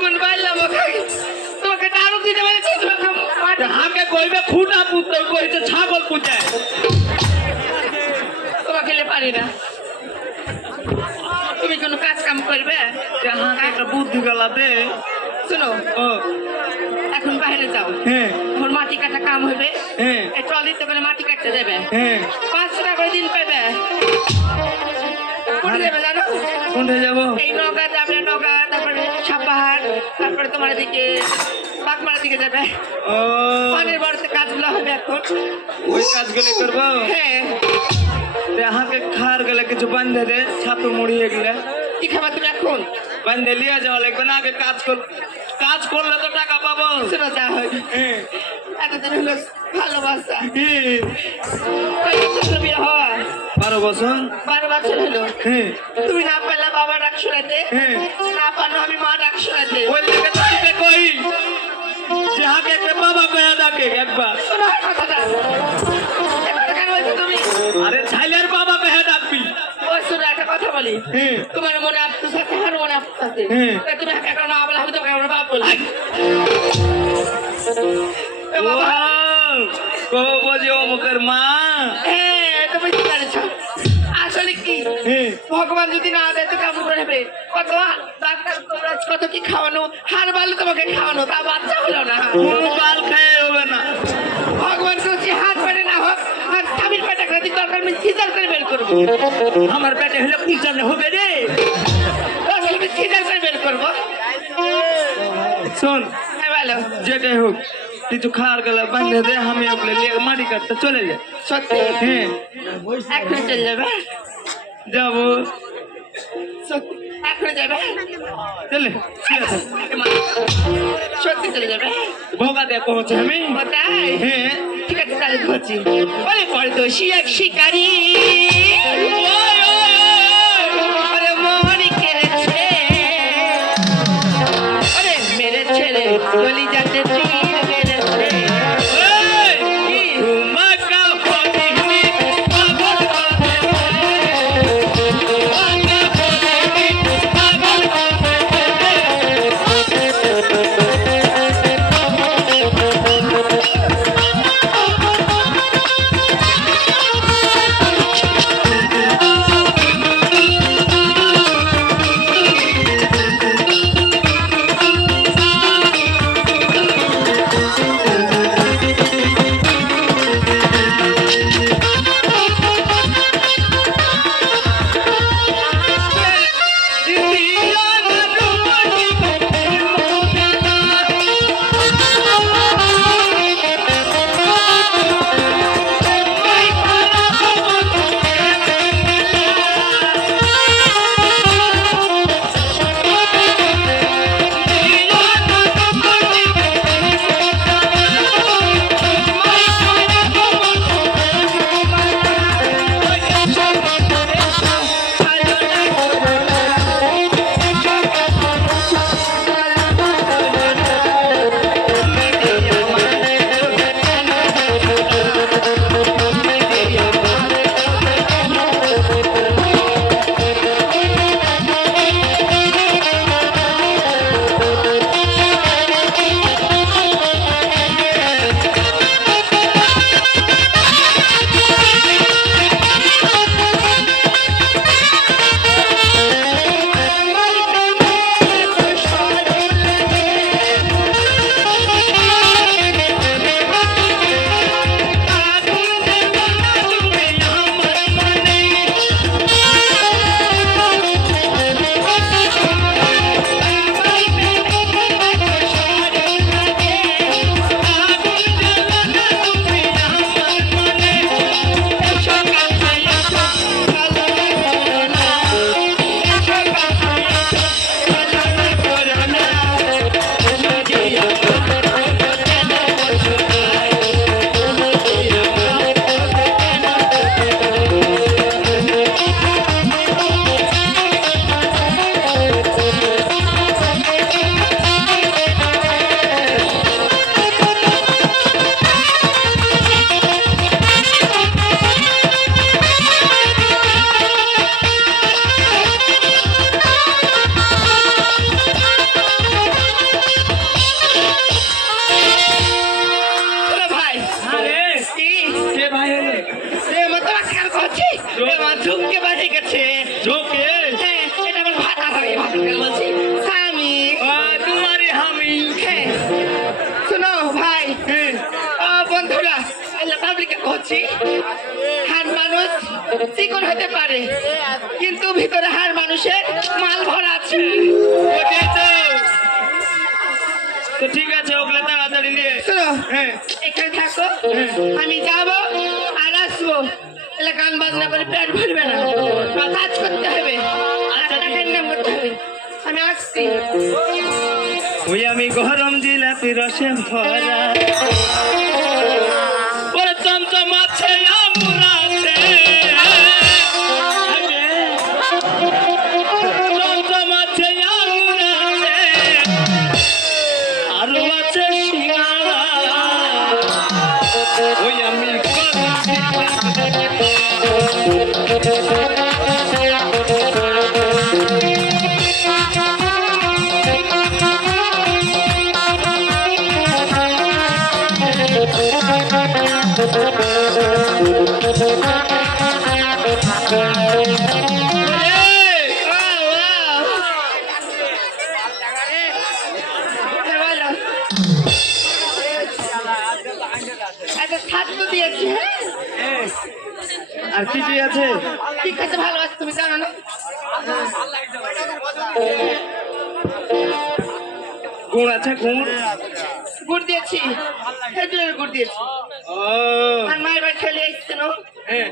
কোন বাইলা তোমাকে দারুণ দিতে পেরেছি তোমাকে মাটি হাঁকে কইবে খুঁটা পুত্র কইছে ছাগল পুজো তোমাকে লে পারি না তুমি কোনো কাজ কাম করবে হাঁকে একটা বুদ্ধি গলাতে শোনো ও এখন বাইরে যাও হ্যাঁ এখন মাটি কাটা কাম হবে হ্যাঁ এই ট্রলিতে করে মাটি কাটতে যাবে হ্যাঁ 500 টাকা করে দিন পাবে কোথায় যাবে জানো কোনটা যাবো এই নৌকা যাবে নৌকা তারপরে সাপাহার তারপরে তোমার দিকে বাগমার দিকে যাবে ও পানির বাড়িতে কাজগুলো হবে এখন ওই কাজগুলো করবো হ্যাঁ হাঁকে খার গেলে কিছু বান্ধে দে ছাতু মুড়ি এগুলা কি খাবা তুমি এখন বান্ধে লিয়ে যাওয়া লাগবে না আগে কাজ করলে তো টাকা পাবো শোনো যা হয় হ্যাঁ এতদিন হলো ভালোবাসা হ্যাঁ। কয় বছর বিয়ে হওয়া 12 বছর 12 বছর হলো হ্যাঁ তুমি না পেলে বাবা ডাক শোনাতে হ্যাঁ না পারো আমি মা ডাক শোনাতে ওই লেগে তাইতে কই যে হাঁকে একটা বাবা কয়া ডাকে একবার শোনো আমার কথাটা এবার কেন বলছো তুমি আরে ছাইলের বাবা কয়া ডাকবি ওই শোনো একটা কথা বলি হ্যাঁ তোমার মনে আফসোস আছে আমার মনে আফসোস আছে হ্যাঁ। তা তুমি এখন না বলে আমি তোমাকে আমার বাপ বলি এ বাবা কব যে অমুকের মা হ্যাঁ তুমি কি জানিস আসলে কি হ্যাঁ ভগবান যদি না দেয় তো কেমন করে হবে কত ডাক্তার কবিরাজ কত কি খাওয়ানো হার বালু তোমাকে খাওয়ানো তা বাচ্চা হলো না কোনো বাল খেয়ে হবে না ভগবান করছি হাত পেটে না হোক আর স্বামীর পেটে খাতি দরকার আমি সিজার করে বের করবো আমার পেটে হলে কুচালে হবে রে দরকার আমি সিজার করে বের করবো শোন হ্যাঁ ভালো যেটাই হোক কিছু খাওয়ার গেলে বান্ধে দে আমি ওগুলো নিয়ে মাটি কাটতে চলে যাই সত্যি হ্যাঁ এখন চলে যাবে যাবো সত্যি এখন যাবে চলে ঠিক আছে সত্যি চলে যাবে ভোগা দিয়ে পৌঁছে আমি ও তাই হ্যাঁ ঠিক আছে তাহলে ধরছি বলে পরে দোষী এক শিকারী ওরে মোহনী কেড়েছে ওরে মেরে ছেড়ে গলি যাতে তীর মেরেছে কি? মাকা ফটিনি পাগল তোমাকে ভালো করে বলছি স্বামী। তোমারই আমি। হ্যাঁ শোনো ভাই, বন্ধুরা পাবলিকে বলছি, হার মানুষ চিকন হতে পারে কিন্তু ভিতরে হার মানুষের মাল ভরা আছে। তো ঠিক আছে, ওগুলো তাড়াতাড়ি নিয়ে। শোনো হ্যাঁ এখানে থাকো, আমি যাবো আর আসবো। এলা গান বাজনা করে পেট ভরবে না, বা কাজ করতে হবে, আর টাকা ইনকাম করতে হবে। আমি আসছি। ওই আমি গরম জিলাপি রসে ভরা, ওরে চমচম আছে আঙুর আছে, চমচম আছে আঙুর আছে, আরো আছে সিঙ্গারা। ওই আমি গরম থাকতে দিয়েছি। আর কি কি আছে? ঠিক আছে, ভালো আছে, তুমি জানো না। গুড় আছে, গুড় গুড় দিয়েছি, খেজুরের গুড় দিয়েছি। ও আর মায়ের বাড়ি চলে এসছে না। হ্যাঁ,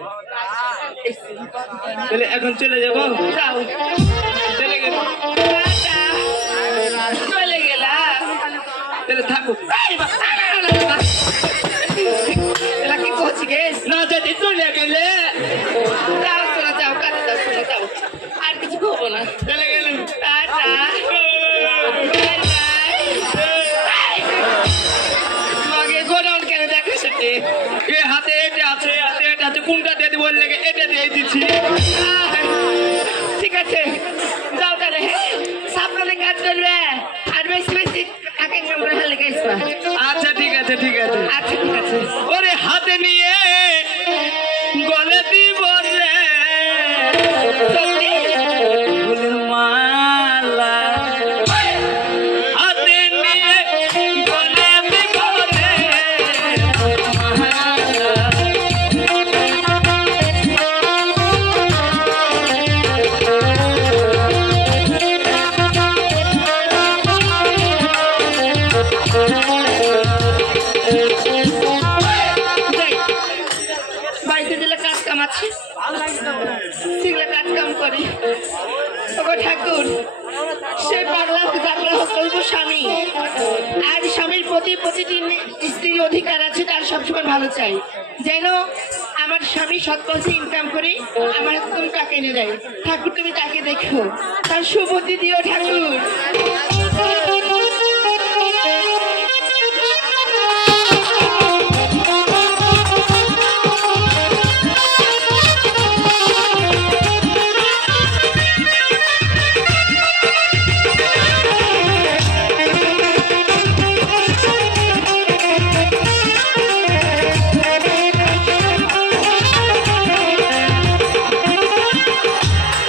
তাহলে এখন চলে যাবো। যাও, চলে গেল, চলে গেলা। তাহলে থাকুক। এলা কি করছি গে? না যদি চলে গেলে যাও চলে যাও, কাছে যাও, চলে যাও, আর কিছু খাবো না। চলে গেলেন। Tata, bye bye. তোমাকে গোডাউন কেন দেখো সেটি? এ হাতে এটা আছে, হাতে এটা আছে, কোনটা দিয়ে দিব লেগে এটা দিয়ে দিচ্ছি। ঠিক আছে, যাও তাহলে। সাবধানে কাজ করবে, আর বেশি বেশি টাকা ইনকাম করে ফেলে গেছো। আচ্ছা ঠিক আছে, ঠিক আছে। আচ্ছা ঠিক আছে। ওরে হাতে নিয়ে গলে দিব রে সত্যি? ফুলের মালা, হাতে নিয়ে গলে দিব রে মালা। যাই, বাড়িতে দিলে কাজ কাম আছে, সেগুলো কাজ কাম করি। ওগো ঠাকুর, সে পাগলা হোক জাগলা হোক বলবো স্বামী, আর স্বামীর প্রতি প্রতিটি স্ত্রীর অধিকার আছে, তার সবসময় ভালো চাই। যেন আমার স্বামী সৎ পথে ইনকাম করে আমার তুমি টাকা এনে দেয়। ঠাকুর তুমি তাকে দেখো, তার সুবুদ্ধি দিও ঠাকুর।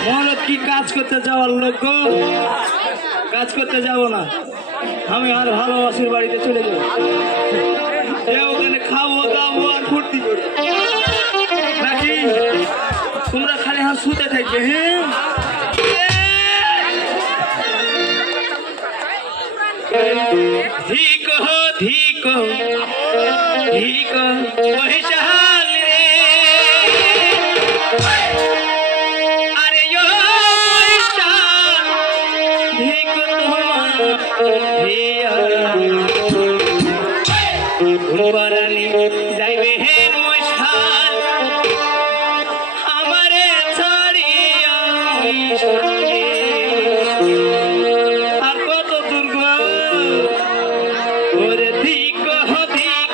মহরত কি কাজ করতে যাওয়ার লোক গো? কাজ করতে যাব না, আমি আর ভালোবাসির বাড়িতে চলে যাবো। ওখানে খাবো দাবো আর ফুর্তি করবো নাকি? তোমরা খালি হাত শুতে থাকবে। হ্যাঁ, ধিক ধিক ধিক মহিষাল রে, আরে ও মহিষাল ধিক তোমার হিয়া, পরানি যাইবে হে মহিষাল আমারে ছাড়িয়া। আর কত দুর্গ ওরে ধিক ধিক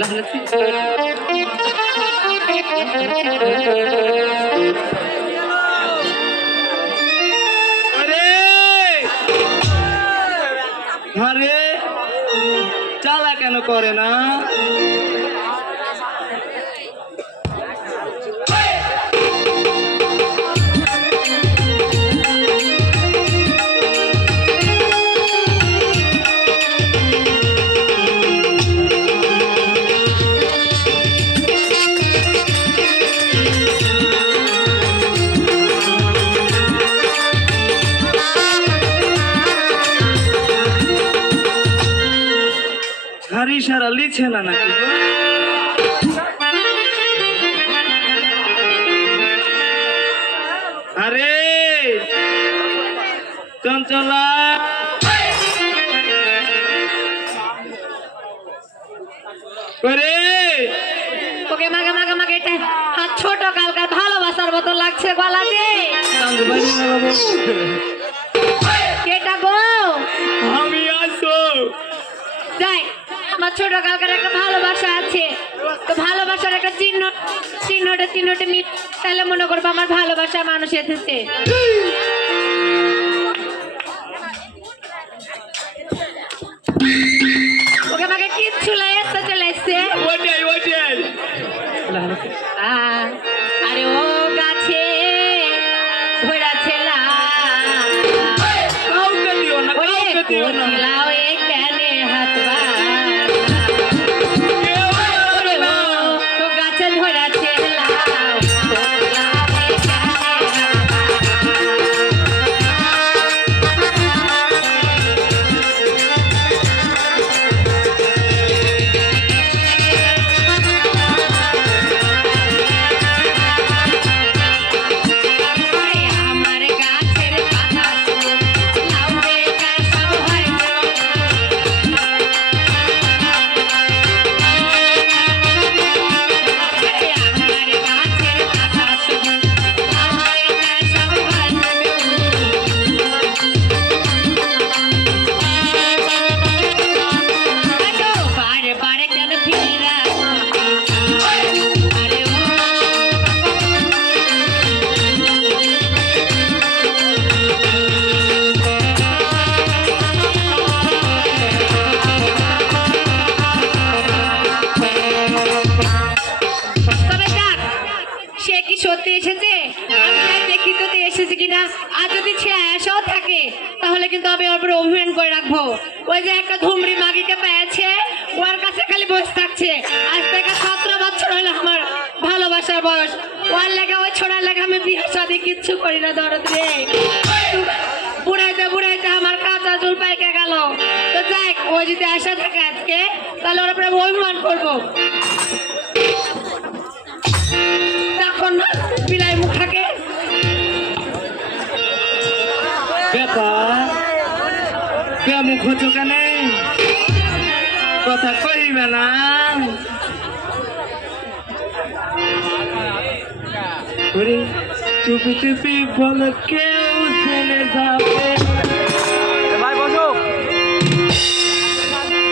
ভালো হয়েছে। আরে আরে চালা কেন করে না? সারি সারা লিছে না নাকি গো? আরে চঞ্চলা করে ওকে মাগে মাগে মাগে এটা হাত ছোট কালকার ভালোবাসার মতো লাগছে গলা দিয়ে। কেটা গো? আমি আসো যাই, আমার ছোট কালকার একটা ভালোবাসা আছে, তো ভালোবাসার একটা চিহ্নটা মিট, তাহলে মনে করবো আমার ভালোবাসা মানুষ এসেছে। ওকে আমাকে কিচ্ছু লাগছে চলে এসছে। ওটাই ওটাই আরে ও গাছে ধরেছে কাউকে দিও না, কাউকে দিও না। লাউ এখানে হাত কেউ করবে না। তো গাছে ধরেছে লাউ আমার গাছের পাতা লাউ বেটা সব হয় আমার গাছের পাতা লাউ বেটা সব হয় বারে বারে কেন ফিরা আরে ও তবে যাক, সে কি সত্যি এসেছে? আমি যাই দেখি তো এসেছে কিনা। আর যদি সে আসাও থাকে তাহলে কিন্তু আমি ওর উপরে অভিমান করে রাখবো। ওই যে একটা ধুমড়ি মাগিকে পেয়েছে, ওর কাছে খালি বসে থাকছে। আজ থেকে 17 বছর হলো আমার ভালোবাসার বয়স। ওর লেগে ওই ছোড়ার লেগে আমি বিয়ে শাদী কিচ্ছু করি না দরদ রে। বুড়াইতে বুড়াইতে আমার কাঁচা চুল পাইকে গেল। তো যাক, ও যদি আসা থাকে আজকে তাহলে ওর উপরে আমি অভিমান করবো। তখন বিলাই মুখ থাকে। ব্যাপার মুখ হচ্ছ কেন? কথা কইবে না? ওরে চুপি চুপি বল, কেউ জেনে যাবে ভাই, বসো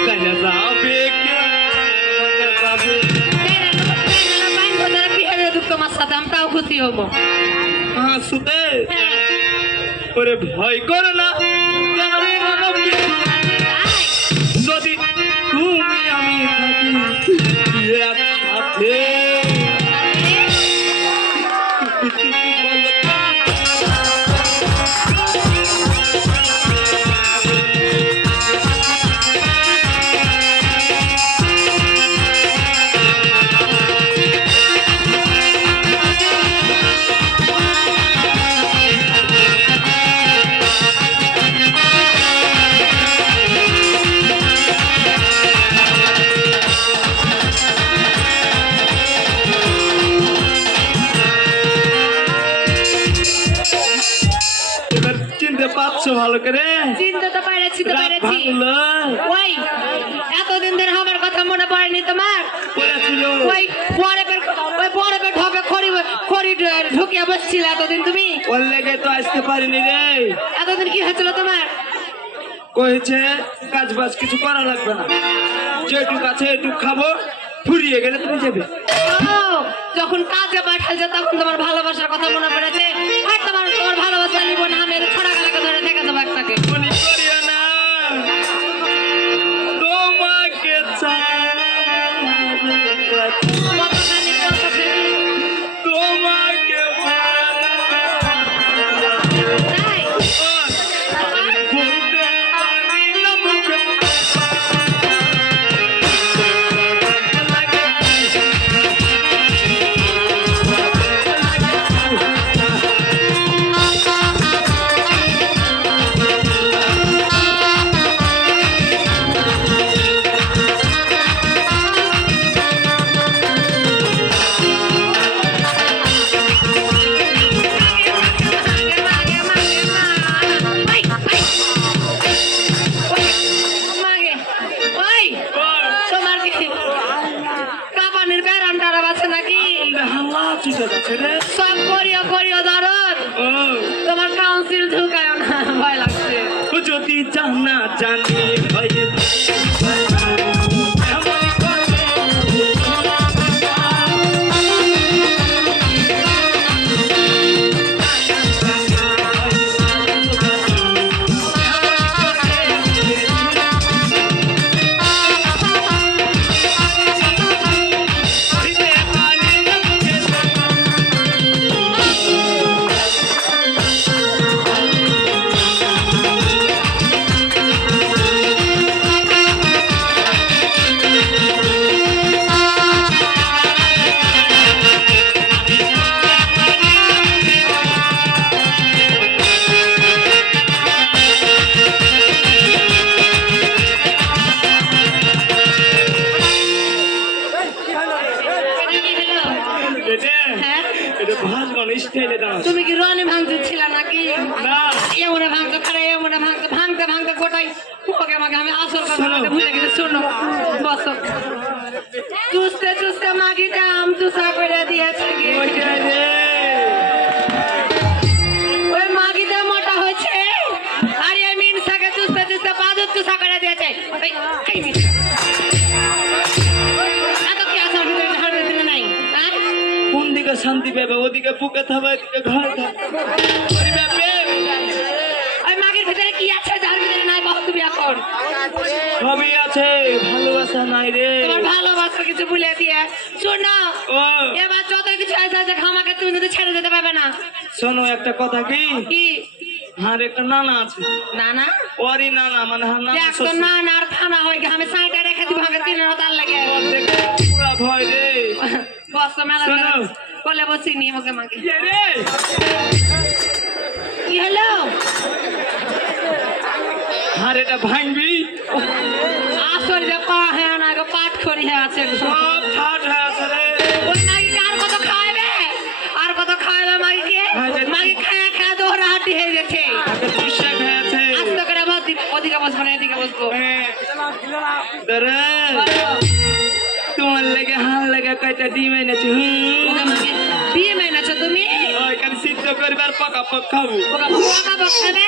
জেনে যাবে, কেউ জেনে যাবে। তোমার সাথে আমি তাও ক্ষতি হবো। হাসুতে ওরে ভয় করো না, যদি তুমি আমি থাকি একসাথে। এবার চিনতে পারছো ভালো করে? চিনতে তো পেরেছি তো রাত পেরেছি। ভাঙলো? ওই এতদিন ধরে আমার কথা মনে পড়েনি তোমার? পড়েছিল। ওই বরফে ঢোকে খড়ি ঢুকিয়ে বসছিল এতদিন তুমি। ওর লেগে তো আসতে পারিনি রে। এতদিন কি হয়েছিল তোমার? কয়েছে কাজ বাজ কিছু করা লাগবে না, যেটুক আছে এটুক খাবো, ফুরিয়ে গেলে তুমি যাবে। ও, যখন কাজে পাঠাইছে তখন তোমার ভালোবাসার কথা মনে পড়েছে, আর তোমার ভালোবাসা নিব না, আমি ছোড়া গালাকে ধরে থেকে দেবো একটাকে। মনে করিও না, তোমাকে কতখানি কথা ভেবে, তোমাকে তাই? বলতে পারি না মুখে। মাগে, ওই, তোমার কি কাঁপানির ব্যারাম টারাম আছে নাকি? হাল্লা চুষে যাচ্ছে রে। সব করিও করিও দরদ, ও, তোমার কাউন্সিল ঢুকায় না, ভয় লাগছে। যদি জানা জানি হয়ে এমন করে কি হলো? হ্যাঁ? এটা ভাজমান স্টাইলে দাঁড়াচ্ছে। তুমি কি রনি ভাঙতে ছিল নাকি? না। এমনে ভাঙতে পারে, এমনে ভাঙতে ভাঙতে ভাঙতে গোটাই ওকে আমাকে আমি আসল কথা শোনো। আমাকে ভুলে গেছি। শোনো বসো, চুষতে চুষতে মাগিটা আম চুষা করে দিয়েছে কি? ওইটা রে। ওই মাগিটা মোটা হয়েছে আর এই মিনসাকে চুষতে চুষতে বাদুর চুষা করে দিয়েছে। এই মিনসা, এত কি আছে ওর ভিতরে ঝাড়ু দিলে নাই? হ্যাঁ? কোন দিকে শান্তি পাবে? ওদিকে বুকে থাকবে, এদিকে ঘরে থাকবে। ওই ব্যাপে ওই মাগির ভিতরে কি আছে যার ভিতরে নাই বল তুমি এখন? সবই আছে, ভালোবাসা নাই রে। তোমার ভালোবাসা কিছু ভুলে দিয়ে শোনো, ও, এবার যত কিছু আছে খামাকে তুমি যদি ছেড়ে যেতে পারবে না। শোনো একটা কথা কি, কি হার একটা নানা আছে, না না ওরই নানা, মানে হার নানা দেখ তো, না না আর থানা হয় আমি সাইডে রেখে দিব, আমাকে 3,000 লাগে। পুরা ভয় রে। বস তো মেলা শোনো। বলে বসি নি ওকে মাকে। কে রে? কি হলো? হার এটা ভাঙবি, আসর যে পা হ্যাঁ না গো, পাট খড়ি হয়ে আছে। সব ঠাট হয়ে আছে রে। ওই মাগিকে আর কত খাওয়াবে, আর কত খাওয়াবে মাগিকে? মাগি খায়া খায়া দোহরা হাঁটি হয়ে গেছে। আগে চুষে খেয়েছে। আস্তে করে বস, ওদিকে বসবো না এদিকে বসবো। দাঁড়া, তোমার লেগে হাল লেগে কয়টা ডিম এনেছি। ওকে মাকে বিয়ে মেনেছো তুমি? ওইখানে সিদ্ধ করবার পাকা পাক খাবো। ওকে পোকা বসাবে?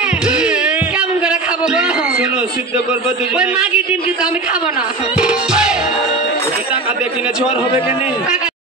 কেমন করে খাবো গো? শোনো, সিদ্ধ করবো ওই দুজনে। মাগি ডিম কিন্তু আমি খাবো না। টাকা দিয়ে কিনেছি, আর হবে কেন? টাকা